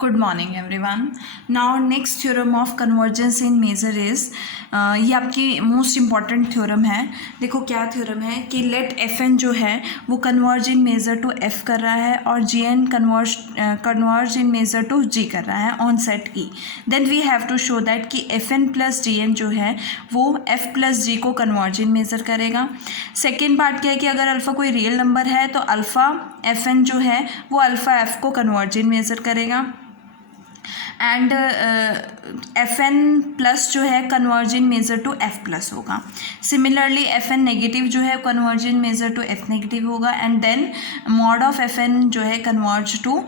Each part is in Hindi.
Good morning everyone. Now next theorem of convergence in measure is ये आपकी मोस्ट इम्पॉर्टेंट थ्योरम है. देखो क्या थ्योरम है कि लेट एफ एन जो है वो converge in measure to f कर रहा है और g n converge in measure to g कर रहा है on set E. Then we have to show that कि f n plus g n जो है वो एफ प्लस जी को कन्वर्ज इन मेजर करेगा. सेकेंड पार्ट क्या है कि अगर अल्फ़ा कोई रियल नंबर है तो अल्फ़ा एफ एन जो है वो अल्फ़ा एफ को कन्वर्ज इन मेजर करेगा एंड एफ एन प्लस जो है converge in measure to f plus होगा. सिमिलरली एफ एन नेगेटिव जो है converge in measure to f negative होगा and then mod of f n जो है converge to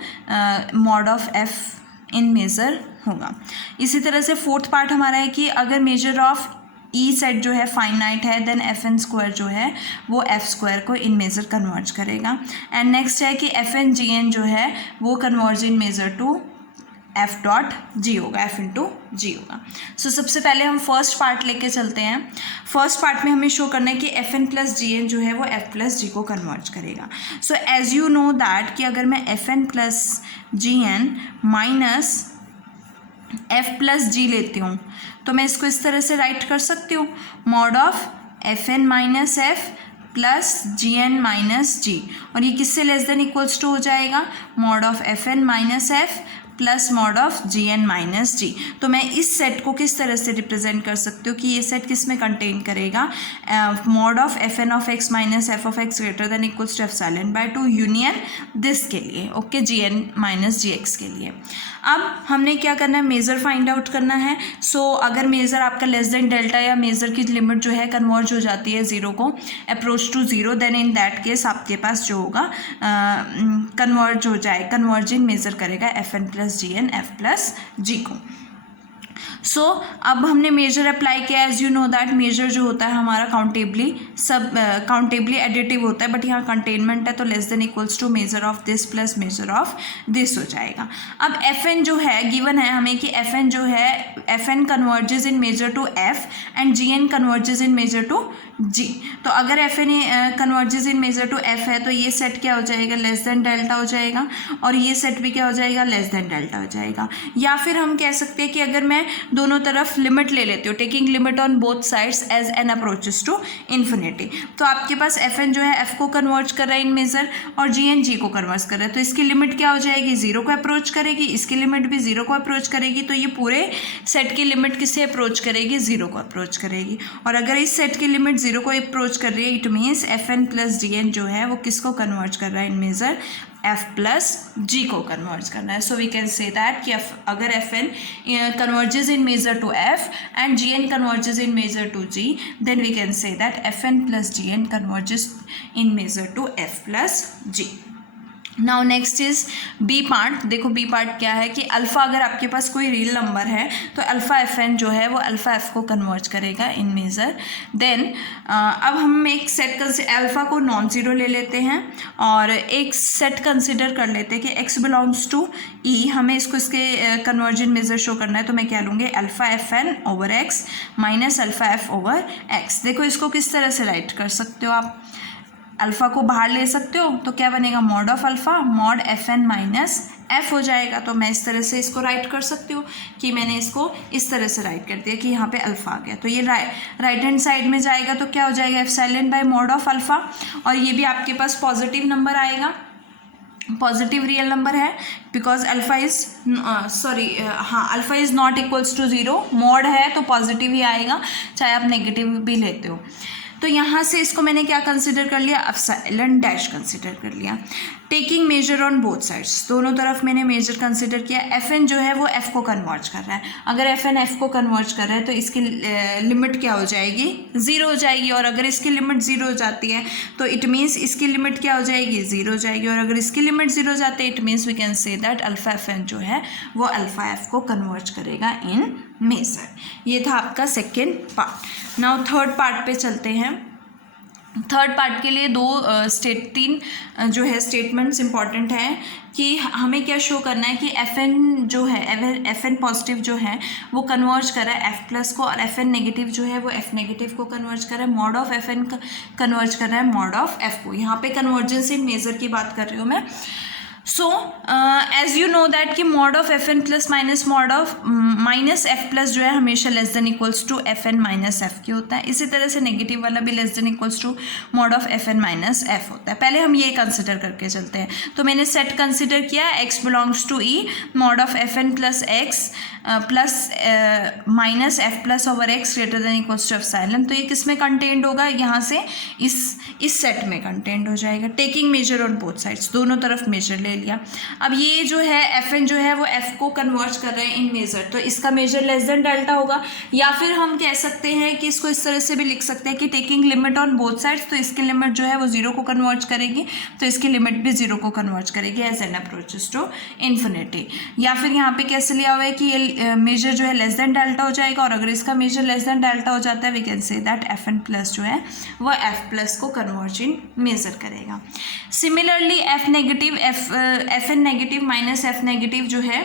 mod of f in measure होगा. इसी तरह से फोर्थ पार्ट हमारा है कि अगर मेजर ऑफ ई सेट जो है फाइनाइट है देन एफ एन स्क्वायर जो है वो एफ स्क्वायर को इन मेजर कन्वर्ज करेगा. एंड नेक्स्ट है कि एफ एन जी एन जो है वो converge in measure to f dot g होगा, एफ इंटू जी होगा. सो सबसे पहले हम फर्स्ट पार्ट लेके चलते हैं. फर्स्ट पार्ट में हमें शो करना है कि f n plus g n जो है वो एफ प्लस जी को कन्वर्ज करेगा. So as you know that कि अगर मैं f n plus g n minus f plus g लेती हूँ तो मैं इसको इस तरह से राइट कर सकती हूँ, mod of f n minus f plus g n minus g. और ये किससे लेस देन इक्वल्स टू हो जाएगा, mod of f n minus f plus mod of g n minus g. तो मैं इस सेट को किस तरह से रिप्रेजेंट कर सकती हूँ कि ये सेट किस में कंटेन करेगा, mod of f n of x minus f of x greater than equals to epsilon by 2 union this के लिए, okay, g n minus g x के लिए. अब हमने क्या करना है, मेज़र फाइंड आउट करना है. सो अगर मेज़र आपका लेस देन डेल्टा या मेज़र की लिमिट जो है कन्वर्ज हो जाती है ज़ीरो को approach to zero, then in that case आपके पास जो होगा कन्वर्ज हो जाए, कन्वर्ज इन मेज़र करेगा f n plus g n f plus g को. सो अब हमने मेजर अप्लाई किया. As you know that measure जो होता है हमारा काउंटेबली एडिटिव होता है, बट यहाँ कंटेनमेंट है तो less than equals to measure of this plus measure of this हो जाएगा. अब एफ एन जो है गिवन है हमें कि एफ एन जो है f n converges in measure to f and g n converges in measure to g. तो अगर f n converges in measure to f है तो ये सेट क्या हो जाएगा, लेस देन डेल्टा हो जाएगा, और ये सेट भी क्या हो जाएगा, लेस देन डेल्टा हो जाएगा. या फिर हम कह सकते हैं कि अगर मैं दोनों तरफ लिमिट ले लेती हूँ, taking limit on both sides as n approaches to infinity, तो आपके पास एफ एन जो है एफ को कन्वर्ज कर रहा है इन मेजर और जी एन जी को कन्वर्ज कर रहा है. तो इसकी लिमिट क्या हो जाएगी, जीरो को अप्रोच करेगी, इसकी लिमिट भी जीरो को अप्रोच करेगी. तो ये पूरे सेट की लिमिट किससे अप्रोच करेगी, जीरो को अप्रोच करेगी. और अगर इस सेट की लिमिट जीरो को अप्रोच कर रही है it means f n plus g n जो है वो किसको कन्वर्ज कर रहा है in measure, f plus g को कन्वर्ज करना है. So we can say that कि अगर f n converges in measure to f and g n converges in measure to g, then we can say that f n plus g n converges in measure to f plus g. Now next is B part. देखो बी पार्ट क्या है कि अल्फ़ा अगर आपके पास कोई रियल नंबर है तो अल्फ़ा एफ एन जो है वो अल्फ़ा एफ को कन्वर्ज करेगा इन मेज़र. देन अब हम एक सेट अल्फ़ा को नॉन ज़ीरो ले लेते हैं और एक सेट कंसिडर कर लेते हैं कि एक्स बिलोंग्स टू ई. हमें इसको इसके कन्वर्जन मेज़र शो करना है तो मैं क्या लूँगी, alpha f n over x minus alpha f over x. देखो इसको किस तरह से राइट कर सकते हो आप, अल्फ़ा को बाहर ले सकते हो तो क्या बनेगा, mod of alpha mod f n minus f हो जाएगा. तो मैं इस तरह से इसको राइट कर सकती हूँ कि मैंने इसको इस तरह से राइट कर दिया कि यहाँ पे अल्फ़ा आ गया. तो ये राइट हैंड साइड में जाएगा तो क्या हो जाएगा, epsilon by mod of alpha. और ये भी आपके पास पॉजिटिव नंबर आएगा, पॉजिटिव रियल नंबर है because alpha is alpha is not equals to zero. Mod है तो पॉजिटिव ही आएगा चाहे आप नेगेटिव भी लेते हो. तो यहाँ से इसको मैंने क्या कंसिडर कर लिया, एप्सिलॉन डैश कंसिडर कर लिया. Taking major on both sides, दोनों तरफ मैंने मेजर कंसिडर किया. एफ एन जो है वो एफ को कन्वर्ज कर रहा है. अगर एफ एन एफ को कन्वर्ज कर रहा है तो इसकी लिमिट क्या हो जाएगी, ज़ीरो हो जाएगी. और अगर इसकी लिमिट ज़ीरो हो जाती है तो इट मीन्स इसकी लिमिट क्या हो जाएगी, ज़ीरो हो जाएगी. और अगर इसकी लिमिट ज़ीरो हो जाती है it means we can say that alpha f n जो है वो अल्फ़ा एफ को कन्वर्ज करेगा इन मेजर. ये था आपका second part. Now third part पे चलते हैं. थर्ड पार्ट के लिए तीन जो है स्टेटमेंट्स इंपॉर्टेंट हैं कि हमें क्या शो करना है कि एफ एन जो है एफ एन पॉजिटिव जो है वो कन्वर्ज कर रहा है एफ प्लस को और एफ एन नेगेटिव जो है वो एफ नेगेटिव को कन्वर्ज कर रहा है. Mod of f n converge कर रहा है मॉड ऑफ एफ को. यहाँ पे कन्वर्जेंस इन मेजर की बात कर रही हूँ मैं. So as you know that कि mod of f n plus minus mod of minus f plus जो है हमेशा less than equals to f n minus f की होता है। इसी तरह से नेगेटिव वाला भी less than equals to mod of f n minus f होता है। पहले हम ये कंसिडर करके चलते हैं। तो मैंने सेट कंसिडर किया x belongs to e, mod of f n plus x plus minus f plus over x greater than equals to epsilon. तो ये किस में कंटेंड होगा, यहाँ से इस सेट में कंटेंड हो जाएगा। Taking major on both sides, दोनों तरफ मेजर ले लिया। अब ये जो है एफ एन जो है वो एफ को कन्वर्ट कर रहे हैं इन मेजर, तो इसका मेजर लेस देन डेल्टा होगा। या फिर हम कह सकते हैं कि इसको इस तरह से भी लिख सकते हैं कि taking limit on both sides, तो इसकी लिमिट जो है वो जीरो को कन्वर्ट करेगी, तो इसकी लिमिट भी जीरो को कन्वर्ट करेगी as n approaches to infinity. या फिर यहाँ पे कैसे लिया हुआ है कि ये मेजर जो है लेस देन डेल्टा हो जाएगा, और अगर इसका मेजर लेस देन डेल्टा हो जाता है we can say that f n plus जो है वो एफ प्लस को कन्वर्ट इन मेजर करेगा। Similarly f negative f n negative minus f negative जो है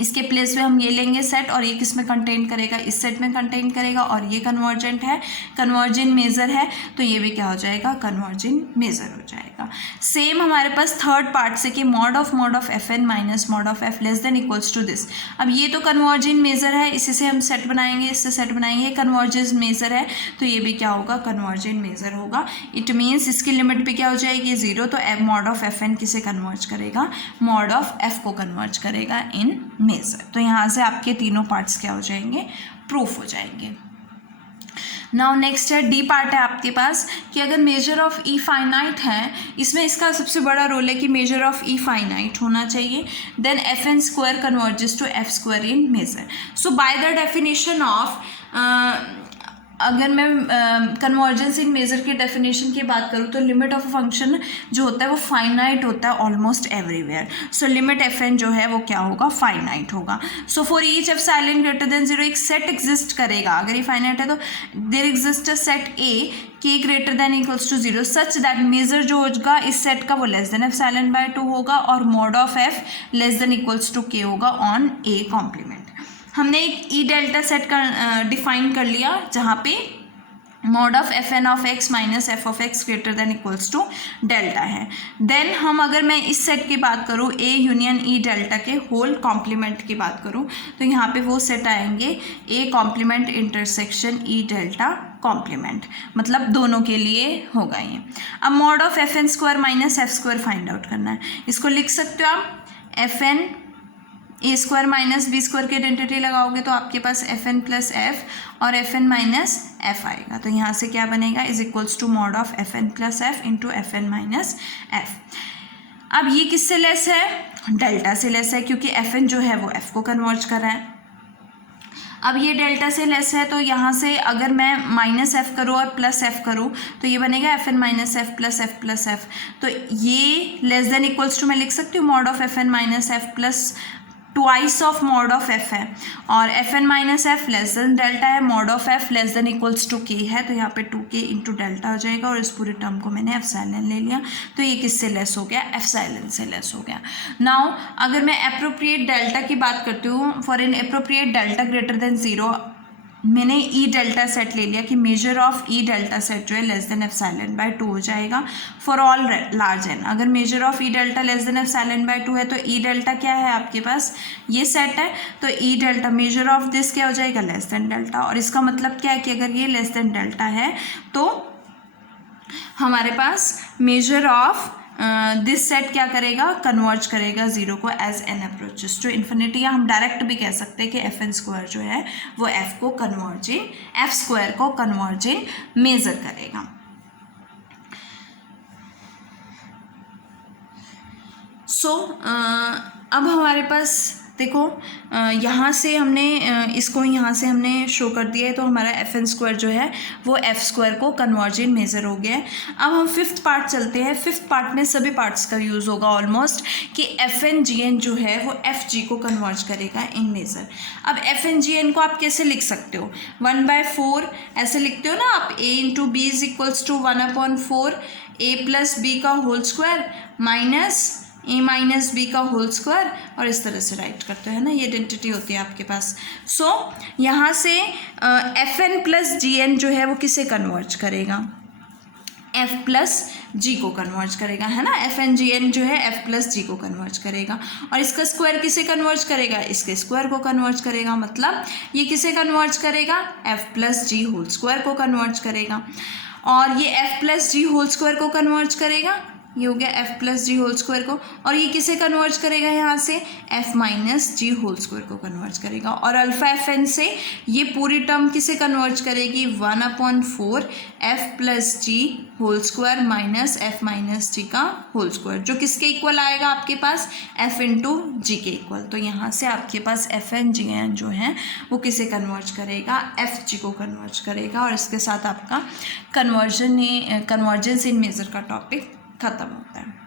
इसके प्लेस में हम ये लेंगे सेट, और ये किस में कंटेन करेगा, इस सेट में कंटेन करेगा, और ये कन्वर्जेंट है, कन्वर्जिन मेजर है, तो ये भी क्या हो जाएगा, कन्वर्जिन मेजर हो जाएगा। सेम हमारे पास थर्ड पार्ट से कि mod of f n minus mod of f less than equals to this. अब ये तो कन्वर्जिन मेजर है, इसी से हम सेट बनाएंगे, इससे सेट बनाएंगे, कन्वर्जिन मेजर है, तो ये भी क्या होगा, कन्वर्जिन मेजर होगा। इट मीन्स इसकी लिमिट भी क्या हो जाएगी, जीरो, तो मॉड ऑफ एफ एन किसे कन्वर्ज करेगा, मॉड ऑफ एफ को कन्वर्ज करेगा इन मेजर। तो यहाँ से आपके तीनों पार्ट्स क्या हो जाएंगे, प्रूफ हो जाएंगे। नाउ नेक्स्ट है डी पार्ट है आपके पास कि अगर मेजर ऑफ ई फाइनाइट है, इसमें इसका सबसे बड़ा रोल है कि मेजर ऑफ ई फाइनाइट होना चाहिए, then f n square converges to f square in measure. So by the definition of अगर मैं कन्वर्जेंस इन मेजर की डेफिनेशन की बात करूँ तो लिमिट ऑफ फंक्शन जो होता है वो फाइनाइट होता है almost everywhere. So limit f n जो है वो क्या होगा, फाइनाइट होगा। So for each epsilon greater than zero एक सेट एग्जिस्ट करेगा, अगर ये फाइनाइट है तो there exist a set A k greater than equals to zero such that measure जो होगा इस सेट का वो लेस देन एप्सिलॉन बाय 2 होगा, और mod of f less than equals to k होगा ऑन ए कॉम्प्लीमेंट। हमने एक ई डेल्टा सेट का डिफाइन कर लिया जहाँ पे mod of f n of x minus f of x greater than equals to delta है। देन हम अगर मैं इस सेट की बात करूँ ए यूनियन ई डेल्टा के होल कॉम्प्लीमेंट की बात करूँ तो यहाँ पे वो सेट आएंगे a complement intersection e delta complement, मतलब दोनों के लिए होगा ये। अब mod of f n square minus f square find out करना है। इसको लिख सकते हो आप f n a square minus b square की आइडेंटिटी लगाओगे तो आपके पास एफ एन प्लस एफ और एफ एन माइनस एफ आएगा, तो यहाँ से क्या बनेगा, is equals to mod of f n plus f into f n minus F. अब ये किससे लेस है, डेल्टा से लेस है, क्योंकि एफ एन जो है वो एफ को कन्वर्ज कर रहा है। अब ये डेल्टा से लेस है तो यहाँ से अगर मैं माइनस एफ करूँ और प्लस एफ करूँ तो ये बनेगा f n minus f plus f plus f. तो ये लेस देन इक्वल्स टू मैं लिख सकती हूँ mod of f n minus f plus twice of mod of f है, और f n minus f less than delta है, mod of f less than equals to k है, तो यहाँ पे 2k इंटू डेल्टा हो जाएगा, और इस पूरे टर्म को मैंने एप्सिलॉन ले लिया, तो ये किससे लेस हो गया, एप्सिलॉन से लेस हो गया। नाउ अगर मैं एप्रोप्रिएट डेल्टा की बात करती हूँ, for an appropriate delta greater than zero मैंने ई डेल्टा सेट ले लिया कि measure of E delta set जो है लेस देन एप्सिलॉन बाय 2 हो जाएगा फॉर ऑल लार्ज एन। अगर measure of E delta less than epsilon by 2 है तो ई डेल्टा क्या है आपके पास, ये सेट है, तो ई डेल्टा मेजर ऑफ दिस क्या हो जाएगा, लेस देन डेल्टा। और इसका मतलब क्या है कि अगर ये लेस देन डेल्टा है तो हमारे पास मेजर ऑफ दिस सेट क्या करेगा, कन्वर्ज करेगा जीरो को as n approaches to infinity, या हम डायरेक्ट भी कह सकते हैं कि एफ एन स्क्वायर जो है वो एफ को कन्वर्जिंग एफ स्क्वायर को कन्वर्जिंग मेजर करेगा। सो अब हमारे पास देखो यहाँ से हमने इसको यहाँ से हमने शो कर दिया है, तो हमारा एफ एन स्क्वायर जो है वो एफ स्क्वायर को कन्वर्जिंग मेजर हो गया है। अब हम फिफ्थ पार्ट चलते हैं। फिफ्थ पार्ट में सभी पार्ट्स का यूज़ होगा ऑलमोस्ट कि एफ एन जी एन जो है वो एफ जी को कन्वर्ज करेगा इन मेजर। अब एफ एन जी एन को आप कैसे लिख सकते हो, 1/4 ऐसे लिखते हो ना आप, a into b is equals to 1/4 a plus b का whole square minus a minus b का होल स्क्वायर, और इस तरह से राइट करते हैं ना, ये आइडेंटिटी होती है आपके पास। सो यहाँ से F n plus g n जो है वो किसे कन्वर्ज करेगा, एफ प्लस जी को कन्वर्ज करेगा, है ना। एफ एन जी एन जो है एफ प्लस जी को कन्वर्ज करेगा, और इसका स्क्वायर किसे कन्वर्ज करेगा, इसके स्क्वायर को कन्वर्ज करेगा, मतलब ये किसे कन्वर्ज करेगा, F plus g whole square को कन्वर्ज करेगा, और ये F plus g whole square को कन्वर्ज करेगा, ये हो गया F plus g whole square को, और ये किसे कन्वर्ज करेगा यहाँ से, एफ माइनस जी होल स्क्वायर को कन्वर्ज करेगा, और अल्फा एफ एन से ये पूरी टर्म किसे कन्वर्ज करेगी, 1/4 f plus g whole square minus f minus g का होल स्क्वायर, जो किसके इक्वल आएगा आपके पास, एफ इंटू जी के इक्वल। तो यहाँ से आपके पास एफ एन जी एन जो है वो किसे कन्वर्ज करेगा, एफ जी को कन्वर्ज करेगा, और इसके साथ आपका कन्वर्जेंस इन मेजर का टॉपिक खत्म होता है।